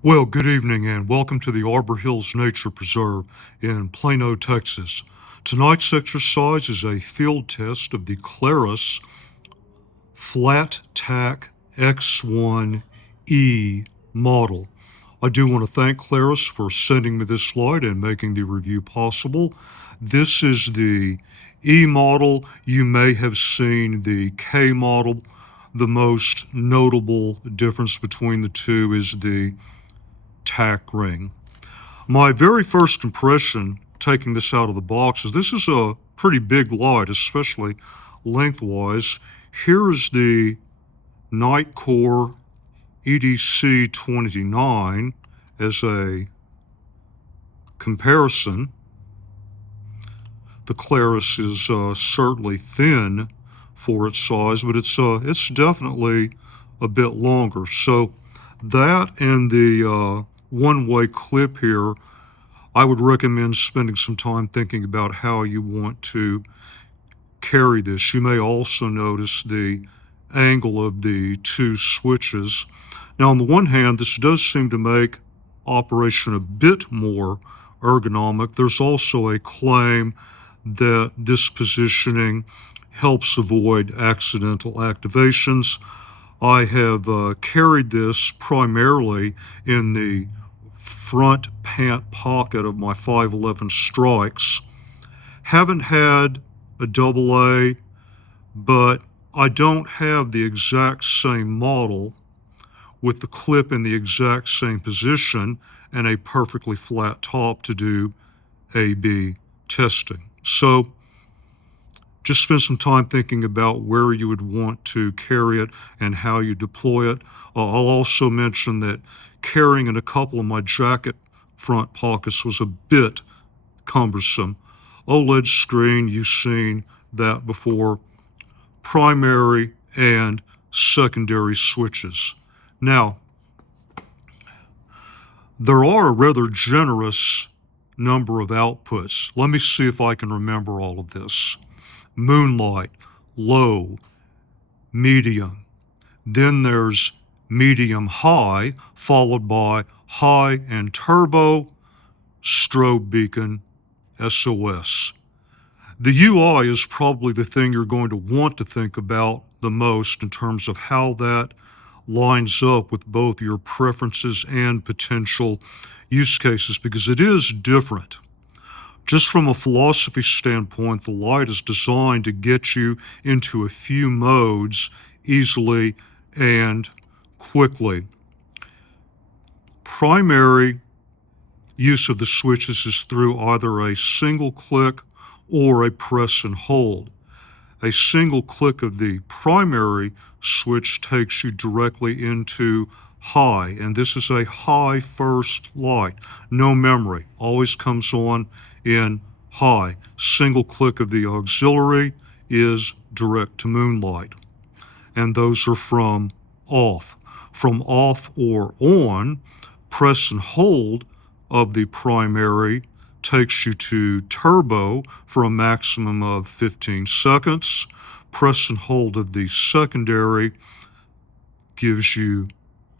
Well, good evening and welcome to the Arbor Hills Nature Preserve in Plano, Texas. Tonight's exercise is a field test of the Klarus FlatTac X1E model. I do want to thank Klarus for sending me this slide and making the review possible. This is the E model. You may have seen the K model. The most notable difference between the two is the tack ring. My very first impression taking this out of the box is this is a pretty big light, especially lengthwise. Here is the Nightcore EDC 29 as a comparison. The Klarus is certainly thin for its size, but it's definitely a bit longer. So that and the one-way clip here, I would recommend spending some time thinking about how you want to carry this. You may also notice the angle of the two switches. Now, on the one hand, this does seem to make operation a bit more ergonomic. There's also a claim that this positioning helps avoid accidental activations. I have carried this primarily in the front pant pocket of my 511 Strikes. Haven't had a AA, but I don't have the exact same model with the clip in the exact same position and a perfectly flat top to do A/B testing. So just spend some time thinking about where you would want to carry it and how you deploy it. I'll also mention that carrying in a couple of my jacket front pockets was a bit cumbersome. OLED screen, you've seen that before. Primary and secondary switches. Now, there are a rather generous number of outputs. Let me see if I can remember all of this. Moonlight, low, medium. Then there's medium high, followed by high and turbo, strobe beacon, SOS. The UI is probably the thing you're going to want to think about the most in terms of how that lines up with both your preferences and potential use cases, because it is different. Just from a philosophy standpoint, the light is designed to get you into a few modes easily and quickly. Primary use of the switches is through either a single click or a press and hold. A single click of the primary switch takes you directly into high, and this is a high first light. No memory, always comes on in high. Single click of the auxiliary is direct to moonlight, and those are from off. From off or on, press and hold of the primary takes you to turbo for a maximum of 15 seconds. Press and hold of the secondary gives you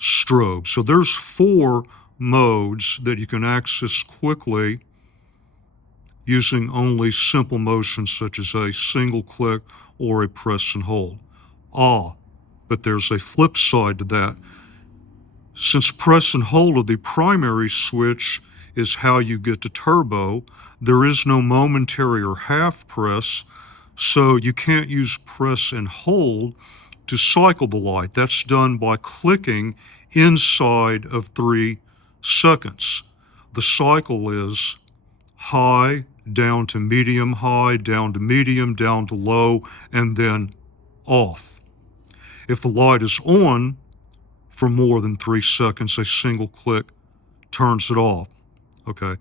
strobe. So there's 4 modes that you can access quickly using only simple motions such as a single click or a press and hold. But there's a flip side to that. Since press and hold of the primary switch is how you get to turbo, there is no momentary or half press, so you can't use press and hold to cycle the light. That's done by clicking inside of 3 seconds. The cycle is high, down to medium high, down to medium, down to low, and then off. If the light is on for more than 3 seconds, a single click turns it off. Okay.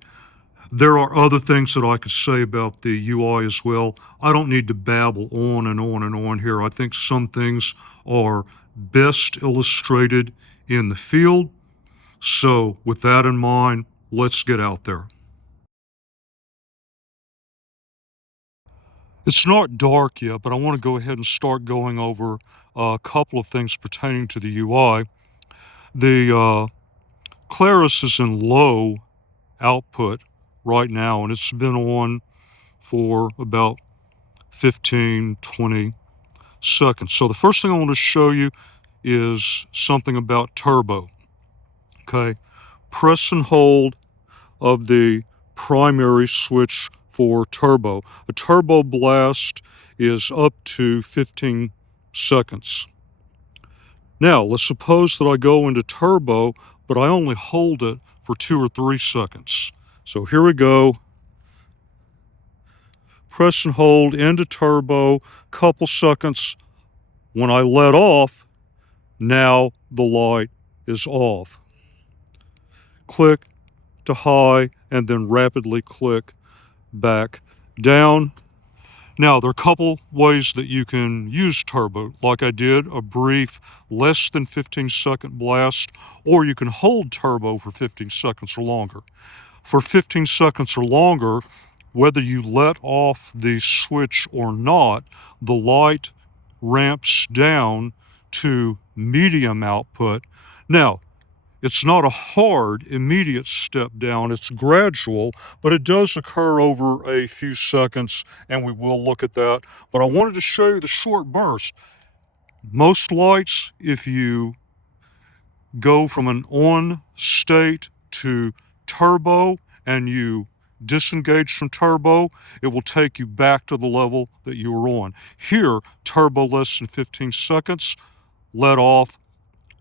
There are other things that I could say about the UI as well. I don't need to babble on and on and on here. I think some things are best illustrated in the field. So with that in mind, let's get out there. It's not dark yet, but I want to go ahead and start going over a couple of things pertaining to the UI. The Klarus is in low output right now, and it's been on for about 15, 20 seconds. So the first thing I want to show you is something about turbo. Okay, press and hold of the primary switch for turbo. A turbo blast is up to 15 seconds. Now, let's suppose that I go into turbo, but I only hold it for 2 or 3 seconds. So here we go. Press and hold into turbo, couple seconds. When I let off, now the light is off. Click to high and then rapidly click back down. Now, there are a couple ways that you can use turbo. Like I did, a brief less than 15-second blast, or you can hold turbo for 15 seconds or longer. For 15 seconds or longer, whether you let off the switch or not, the light ramps down to medium output. Now, it's not a hard, immediate step down. It's gradual, but it does occur over a few seconds, and we will look at that. But I wanted to show you the short burst. Most lights, if you go from an on state to turbo and you disengage from turbo, it will take you back to the level that you were on. Here, turbo less than 15 seconds, let off,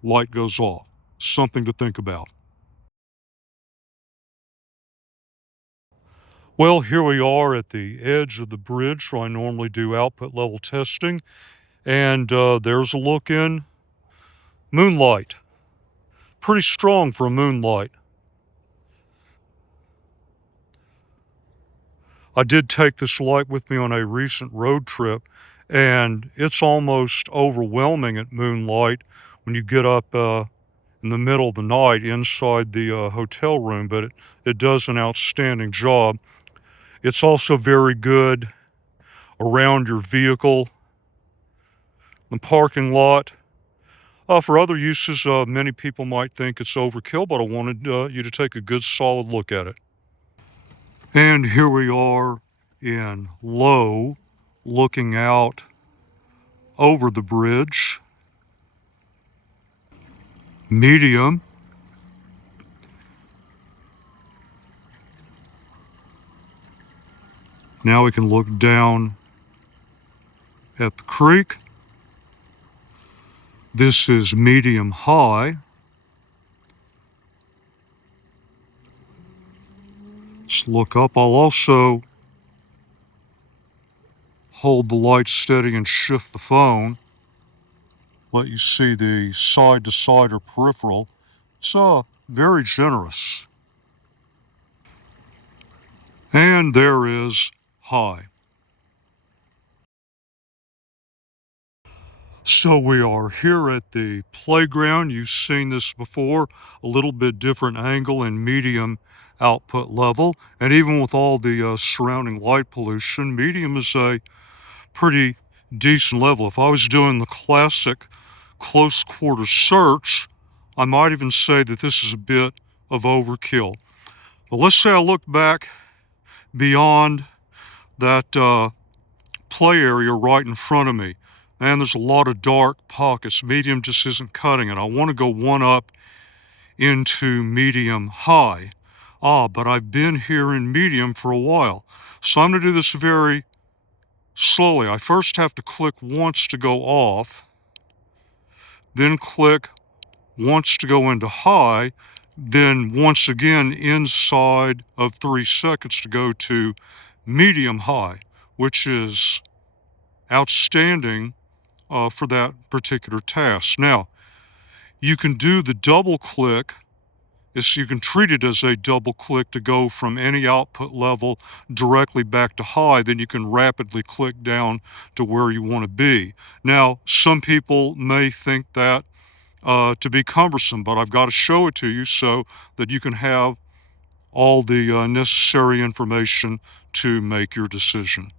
light goes off. Something to think about. Well, here we are at the edge of the bridge where I normally do output level testing, and there's a look in. Moonlight. Pretty strong for a moonlight. I did take this light with me on a recent road trip, and it's almost overwhelming at moonlight when you get up in the middle of the night inside the hotel room, but it does an outstanding job. It's also very good around your vehicle, the parking lot. For other uses, many people might think it's overkill, but I wanted you to take a good solid look at it. And here we are in low, looking out over the bridge. Medium. Now we can look down at the creek. This is medium high. Let's look up. I'll also hold the light steady and shift the phone. Let you see the side to side or peripheral. It's very generous. And there is high. So we are here at the playground. You've seen this before, a little bit different angle and medium output level. And even with all the surrounding light pollution, medium is a pretty decent level. If I was doing the classic close quarter search, I might even say that this is a bit of overkill. But let's say I look back beyond that play area right in front of me. And there's a lot of dark pockets. Medium just isn't cutting it. I want to go one up into medium high. But I've been here in medium for a while. So I'm going to do this very slowly. I first have to click once to go off, then click once to go into high, then once again inside of 3 seconds to go to medium high, which is outstanding for that particular task. Now, you can do the double click. You can treat it as a double click to go from any output level directly back to high. Then you can rapidly click down to where you want to be. Now, some people may think that to be cumbersome, but I've got to show it to you so that you can have all the necessary information to make your decision.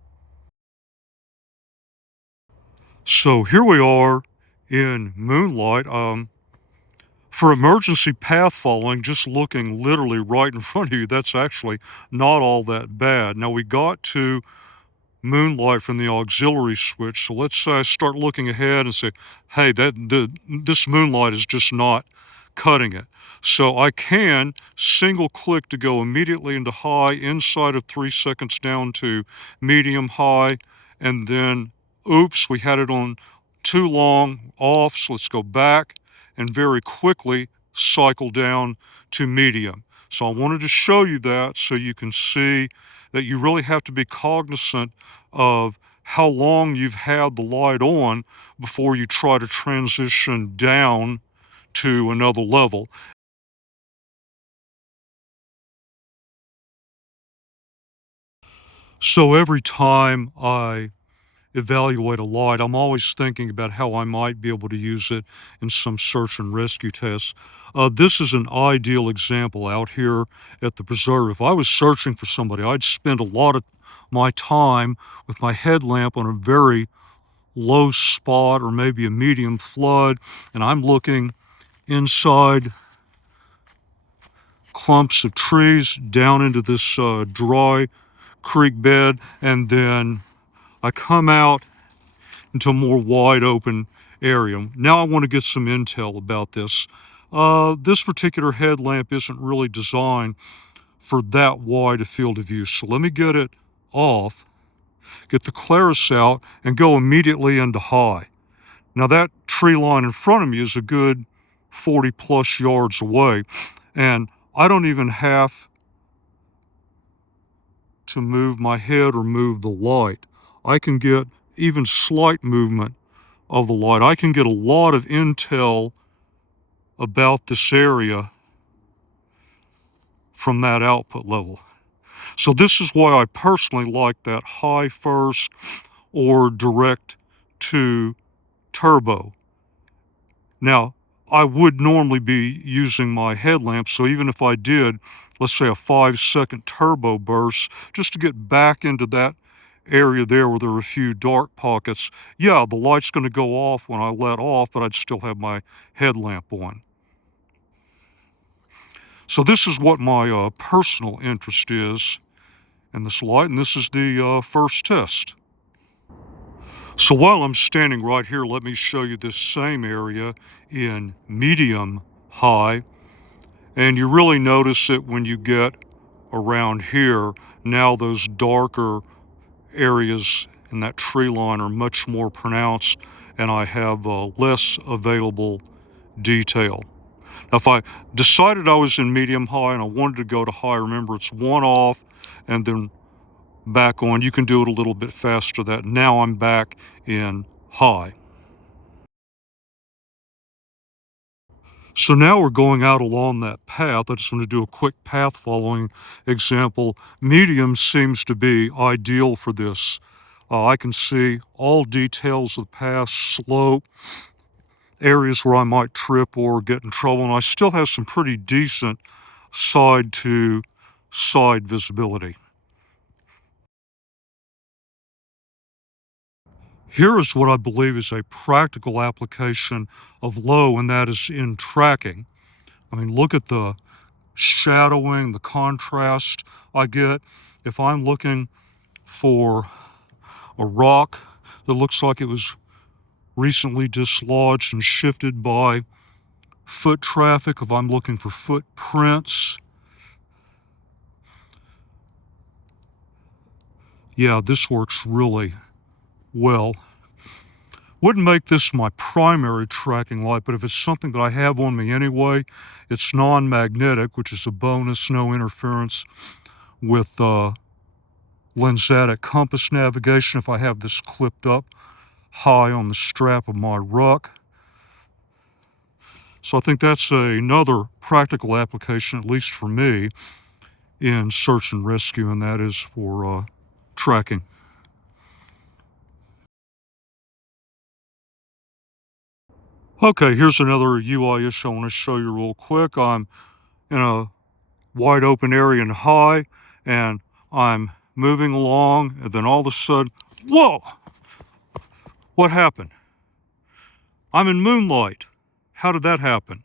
So here we are in Moonlight. For emergency path following, just looking literally right in front of you, that's actually not all that bad. Now we got to Moonlight from the auxiliary switch, so let's say I start looking ahead and say, hey, this Moonlight is just not cutting it. So I can single click to go immediately into high inside of 3 seconds down to medium high, and then oops, we had it on too long off, so let's go back and very quickly cycle down to medium. So I wanted to show you that so you can see that you really have to be cognizant of how long you've had the light on before you try to transition down to another level. So every time I evaluate a light, I'm always thinking about how I might be able to use it in some search and rescue tests. This is an ideal example out here at the preserve. If I was searching for somebody, I'd spend a lot of my time with my headlamp on a very low spot or maybe a medium flood, and I'm looking inside clumps of trees down into this dry creek bed, and then I come out into a more wide open area. Now I want to get some intel about this. This particular headlamp isn't really designed for that wide a field of view, so let me get it off, get the Klarus out, and go immediately into high. Now that tree line in front of me is a good 40 plus yards away, and I don't even have to move my head or move the light. I can get even slight movement of the light. I can get a lot of intel about this area from that output level. So this is why I personally like that high first or direct to turbo. Now, I would normally be using my headlamp, so even if I did, let's say a 5-second turbo burst, just to get back into that area there where there are a few dark pockets, yeah, the light's going to go off when I let off, but I'd still have my headlamp on. So this is what my personal interest is in this light, and this is the first test. So while I'm standing right here, let me show you this same area in medium high. And you really notice it when you get around here. Now those darker areas in that tree line are much more pronounced, and I have less available detail. Now if I decided I was in medium high and I wanted to go to high, remember it's one off and then back on. You can do it a little bit faster. That now I'm back in high. So now we're going out along that path. I just want to do a quick path following example. Medium seems to be ideal for this. I can see all details of the path, slope, areas where I might trip or get in trouble, and I still have some pretty decent side to side visibility. Here is what I believe is a practical application of low, and that is in tracking. I mean, look at the shadowing, the contrast I get. If I'm looking for a rock that looks like it was recently dislodged and shifted by foot traffic, if I'm looking for footprints, yeah, this works really well. Wouldn't make this my primary tracking light, but if it's something that I have on me anyway, it's non-magnetic, which is a bonus, no interference with lensatic compass navigation if I have this clipped up high on the strap of my ruck. So I think that's another practical application, at least for me, in search and rescue, and that is for tracking. Okay, here's another UI issue I want to show you real quick. I'm in a wide open area in high, and I'm moving along, and then all of a sudden, whoa! What happened? I'm in moonlight. How did that happen?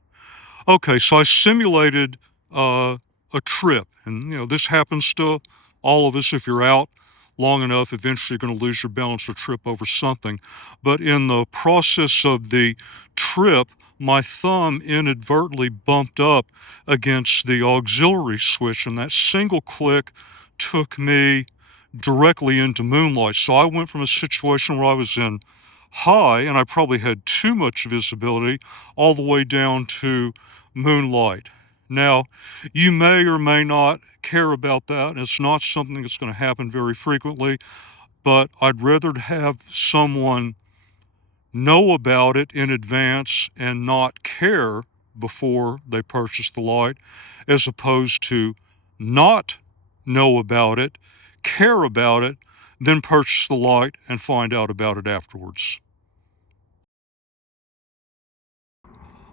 Okay, so I simulated a trip, and this happens to all of us. If you're out long enough, eventually you're going to lose your balance or trip over something. But in the process of the trip, my thumb inadvertently bumped up against the auxiliary switch, and that single click took me directly into Moonlight. So I went from a situation where I was in high and I probably had too much visibility all the way down to Moonlight. Now, you may or may not care about that, and it's not something that's going to happen very frequently, but I'd rather have someone know about it in advance and not care before they purchase the light, as opposed to not know about it, care about it, then purchase the light and find out about it afterwards.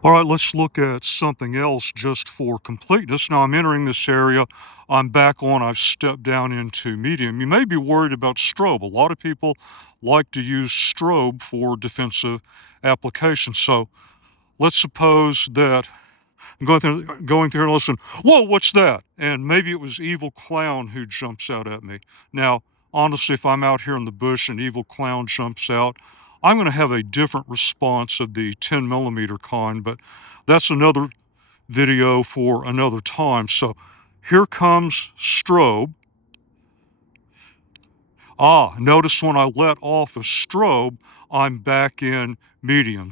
All right, let's look at something else just for completeness. Now I'm entering this area, I'm back on, I've stepped down into medium. You may be worried about strobe. A lot of people like to use strobe for defensive applications. So let's suppose that I'm going through and listen, whoa, what's that? And maybe it was Evil Clown who jumps out at me. Now, honestly, if I'm out here in the bush and Evil Clown jumps out, I'm going to have a different response of the 10 millimeter kind, but that's another video for another time. So here comes strobe. Notice when I let off a strobe, I'm back in medium.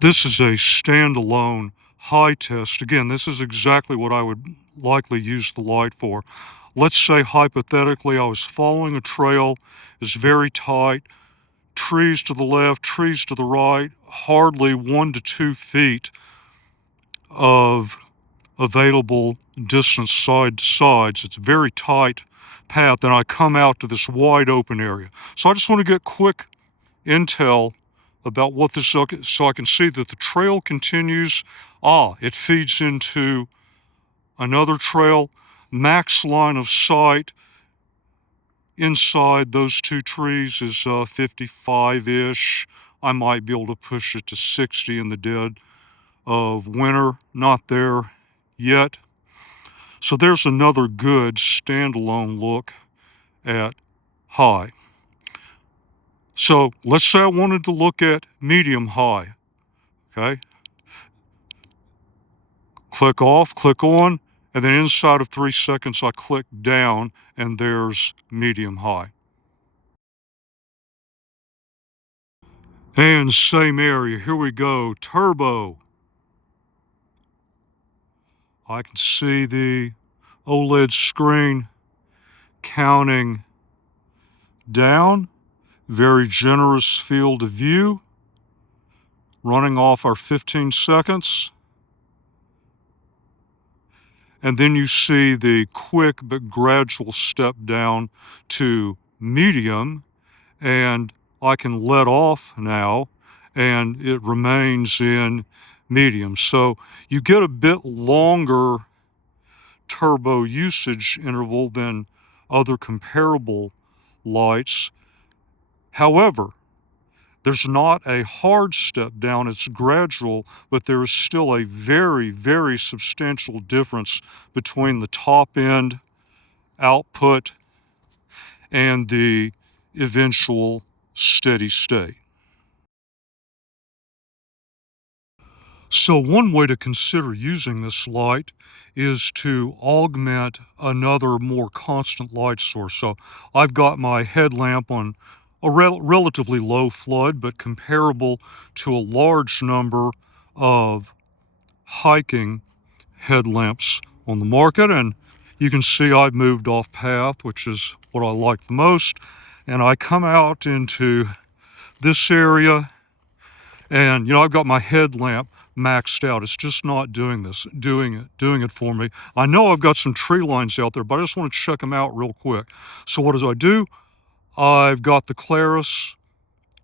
This is a standalone high test. Again, this is exactly what I would likely use the light for. Let's say hypothetically I was following a trail, it's very tight, trees to the left, trees to the right, hardly 1 to 2 feet of available distance side to sides. It's a very tight path, and I come out to this wide open area. So I just want to get quick intel about what this is, so I can see that the trail continues. It feeds into another trail. Max line of sight inside those two trees is 55-ish. I might be able to push it to 60 in the dead of winter. Not there yet. So there's another good standalone look at high. So let's say I wanted to look at medium high. Okay, click off, click on, and then inside of 3 seconds I click down and there's medium high. And same area, here we go, turbo. I can see the OLED screen counting down. Very generous field of view. Running off our 15 seconds. And then you see the quick but gradual step down to medium, and I can let off now and it remains in medium. So you get a bit longer turbo usage interval than other comparable lights. However, there's not a hard step down, it's gradual, but there is still a very, very substantial difference between the top end output and the eventual steady state. So one way to consider using this light is to augment another more constant light source. So I've got my headlamp on a relatively low flood, but comparable to a large number of hiking headlamps on the market. And you can see I've moved off path, which is what I like the most. And I come out into this area, and I've got my headlamp maxed out. It's just not doing it for me. I know I've got some tree lines out there, but I just want to check them out real quick. So what do? I've got the Klarus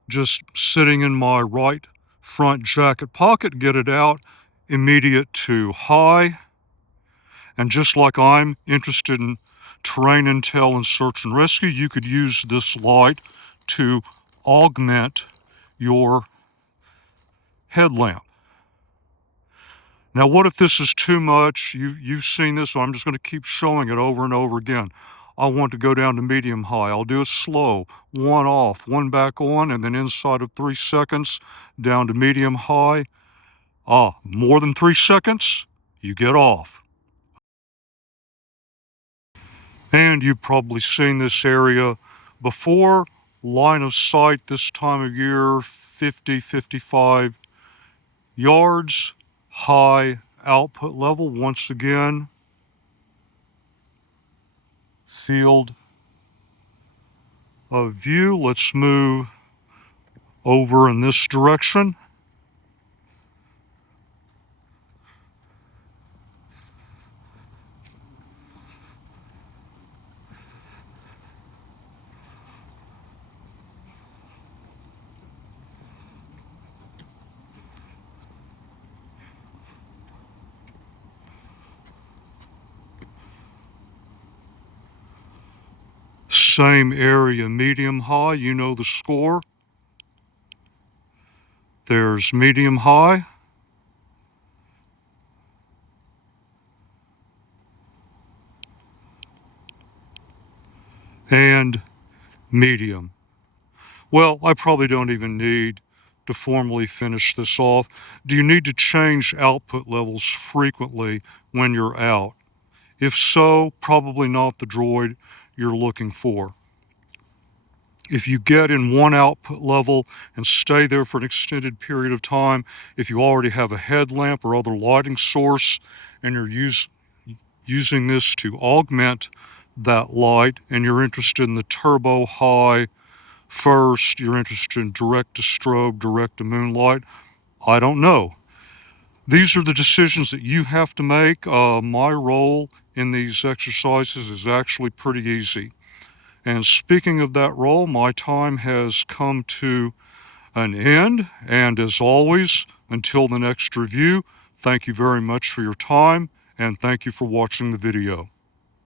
just sitting in my right front jacket pocket, get it out, immediate to high. And just like I'm interested in terrain intel and search and rescue, you could use this light to augment your headlamp. Now, what if this is too much? You've seen this, so I'm just going to keep showing it over and over again. I want to go down to medium high. I'll do it slow. One off, one back on, and then inside of 3 seconds, down to medium high. More than 3 seconds, you get off. And you've probably seen this area before. Line of sight this time of year, 50, 55 yards. High output level once again. Field of view. Let's move over in this direction. Same area, medium high, you know the score. There's medium high. And medium. Well, I probably don't even need to formally finish this off. Do you need to change output levels frequently when you're out? If so, probably not the droid you're looking for. If you get in one output level and stay there for an extended period of time, if you already have a headlamp or other lighting source and you're using this to augment that light, and you're interested in the turbo high first, you're interested in direct to strobe, direct to moonlight, I don't know. These are the decisions that you have to make. My role in these exercises is actually pretty easy. And speaking of that role, my time has come to an end. And as always, until the next review, thank you very much for your time, and thank you for watching the video.